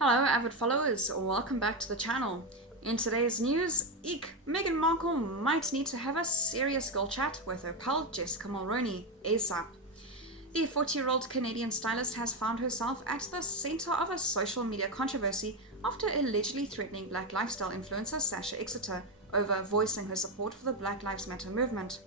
Hello avid followers, welcome back to the channel. In today's news, Meghan Markle might need to have a serious girl chat with her pal Jessica Mulroney ASAP. The 40-year-old Canadian stylist has found herself at the center of a social media controversy after allegedly threatening black lifestyle influencer Sasha Exeter over voicing her support for the Black Lives Matter movement.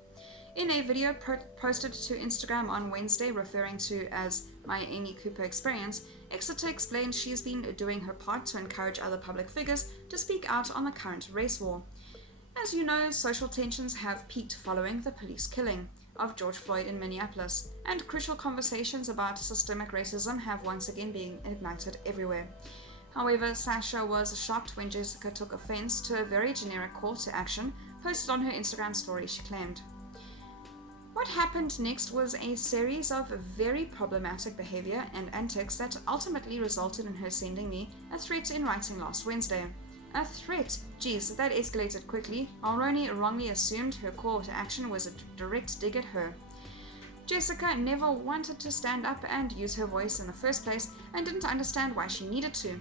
In a video posted to Instagram on Wednesday referring to as my Amy Cooper experience, Exeter explained she has been doing her part to encourage other public figures to speak out on the current race war. As you know, social tensions have peaked following the police killing of George Floyd in Minneapolis, and crucial conversations about systemic racism have once again been ignited everywhere. However, Sasha was shocked when Jessica took offense to a very generic call to action posted on her Instagram story, she claimed. What happened next was a series of very problematic behavior and antics that ultimately resulted in her sending me a threat in writing last Wednesday. A threat? Geez, that escalated quickly. Mulroney wrongly assumed her call to action was a direct dig at her. Jessica never wanted to stand up and use her voice in the first place and didn't understand why she needed to.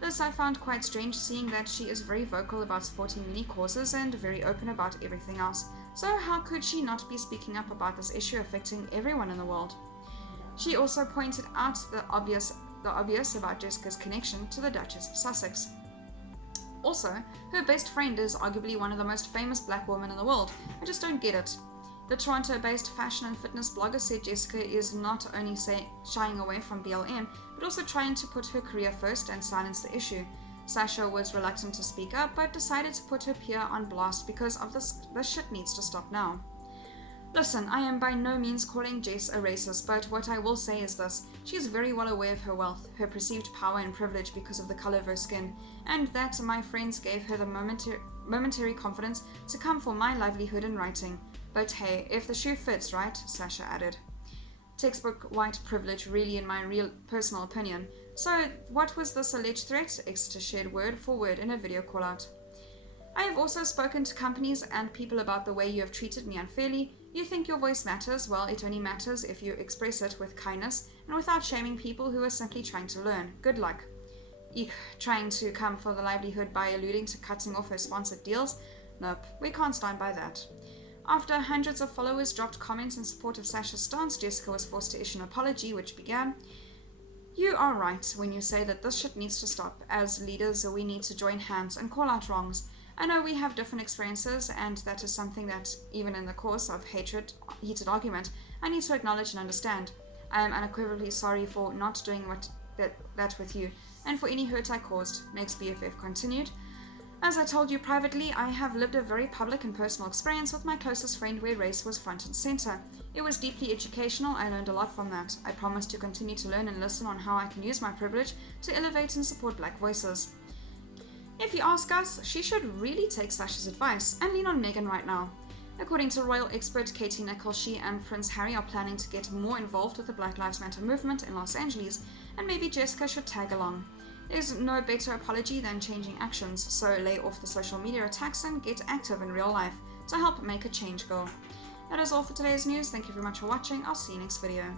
This I found quite strange, seeing that she is very vocal about supporting many causes and very open about everything else. So how could she not be speaking up about this issue affecting everyone in the world? She also pointed out the obvious about Jessica's connection to the Duchess of Sussex. Also, her best friend is arguably one of the most famous black women in the world. I just don't get it. The Toronto-based fashion and fitness blogger said Jessica is not only shying away from BLM, but also trying to put her career first and silence the issue. Sasha was reluctant to speak up, but decided to put her peer on blast because of this shit needs to stop now. Listen, I am by no means calling Jess a racist, but what I will say is this. She is very well aware of her wealth, her perceived power and privilege because of the color of her skin, and that my friends gave her the momentary confidence to come for my livelihood in writing. But hey, if the shoe fits, right? Sasha added. Textbook white privilege, really, in my real personal opinion. So, what was this alleged threat? Exeter shared word for word in a video call-out. I have also spoken to companies and people about the way you have treated me unfairly. You think your voice matters? Well, it only matters if you express it with kindness and without shaming people who are simply trying to learn. Good luck. Trying to come for the livelihood by alluding to cutting off her sponsored deals? Nope, we can't stand by that. After hundreds of followers dropped comments in support of Sasha's stance, Jessica was forced to issue an apology, which began, "You are right when you say that this shit needs to stop. As leaders, we need to join hands and call out wrongs. I know we have different experiences, and that is something that, even in the course of heated argument, I need to acknowledge and understand. I am unequivocally sorry for not doing that with you, and for any hurt I caused," Meg's BFF continued. As I told you privately, I have lived a very public and personal experience with my closest friend where race was front and center. It was deeply educational. I learned a lot from that. I promise to continue to learn and listen on how I can use my privilege to elevate and support black voices. If you ask us, she should really take Sasha's advice and lean on Meghan right now. According to royal expert Katie Nichols, she and Prince Harry are planning to get more involved with the Black Lives Matter movement in Los Angeles, and maybe Jessica should tag along. There's no better apology than changing actions, so lay off the social media attacks and get active in real life to help make a change go. That is all for today's news. Thank you very much for watching. I'll see you next video.